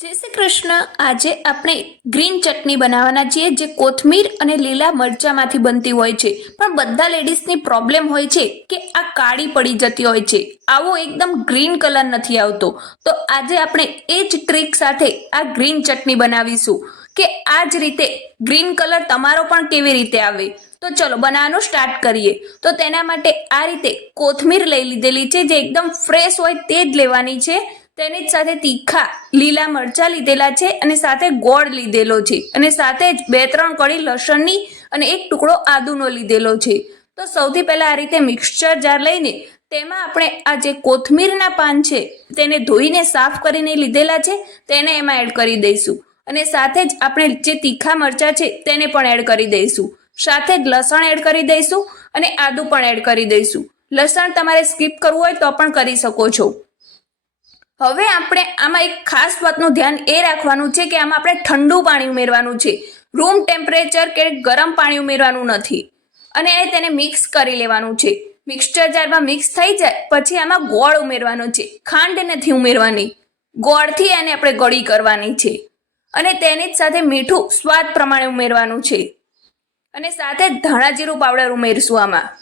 જય શ્રી કૃષ્ણ। આજે આપણે ગ્રીન ચટણી બનાવવાના છીએ જે કોથમીર અને લીલા મરચામાંથી બનતી હોય છે, પણ બધા લેડીઝની પ્રોબ્લેમ હોય છે કે આ કાળી પડી જતી હોય છે, આવો એકદમ ગ્રીન કલર નથી આવતો। તો આજે આપણે એ જ ટ્રીક સાથે આ ગ્રીન ચટણી બનાવીશું કે આ જ રીતે ગ્રીન કલર તમારો પણ કેવી રીતે આવે। તો ચલો બનાવવાનું સ્ટાર્ટ કરીએ। તો તેના માટે આ રીતે કોથમીર લઈ લીધેલી છે, જે એકદમ ફ્રેશ હોય તે જ લેવાની છે। તેની જ સાથે તીખા લીલા મરચા લીધેલા છે અને સાથે ગોળ લીધેલો છે અને સાથે જ 2-3 કળી લસણની અને એક ટુકડો આદુનો લીધેલો છે। તો સૌથી પહેલા આ રીતે મિક્સચર જાર લઈને તેમાં આપણે આ જે કોથમીરના પાન છે તેને ધોઈને સાફ કરીને લીધેલા છે તેને એમાં એડ કરી દઈશું અને સાથે જ આપણે જે તીખા મરચા છે તેને પણ એડ કરી દઈશું। સાથે જ લસણ એડ કરી દઈશું અને આદુ પણ એડ કરી દઈશું। લસણ તમારે સ્કીપ કરવું હોય તો પણ કરી શકો છો। હવે આપણે આમાં એક ખાસ વાતનું ધ્યાન એ રાખવાનું છે કે આમાં આપણે ઠંડુ પાણી ઉમેરવાનું છે, રૂમ ટેમ્પરેચર કે ગરમ પાણી ઉમેરવાનું નથી અને તેને મિક્સ કરી લેવાનું છે। મિક્સચર જારમાં મિક્સ થઈ જાય પછી આમાં ગોળ ઉમેરવાનો છે, ખાંડ નથી ઉમેરવાની, ગોળથી એને આપણે ગળી કરવાની છે અને તેની જ સાથે મીઠું સ્વાદ પ્રમાણે ઉમેરવાનું છે અને સાથે જ ધાણા જીરું પાવડર ઉમેરશું આમાં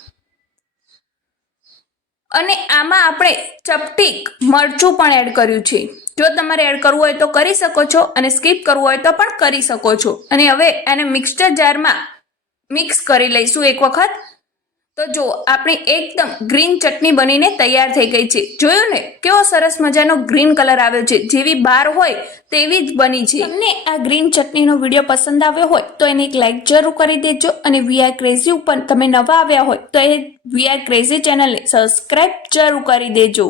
અને આમાં આપણે ચપટીક મરચું પણ એડ કર્યું છે। જો તમારે એડ કરવું હોય તો કરી શકો છો અને સ્કીપ કરવું હોય તો પણ કરી શકો છો। અને હવે એને મિક્સચર જારમાં મિક્સ કરી લઈશું એક વખત। તો જો આપણી એકદમ ગ્રીન ચટણી બનીને તૈયાર થઈ ગઈ છે। જોયું ને કેવો સરસ મજાનો ગ્રીન કલર આવ્યો છે, જેવી બહાર હોય તેવી જ બની છે। તમને આ ગ્રીન ચટણીનો વિડીયો પસંદ આવ્યો હોય તો એને એક લાઈક જરૂર કરી દેજો અને વી આર ક્રેઝી ઉપર તમે નવા આવ્યા હોય તો એ વી આર ક્રેઝી ચેનલને સબસ્ક્રાઈબ જરૂર કરી દેજો।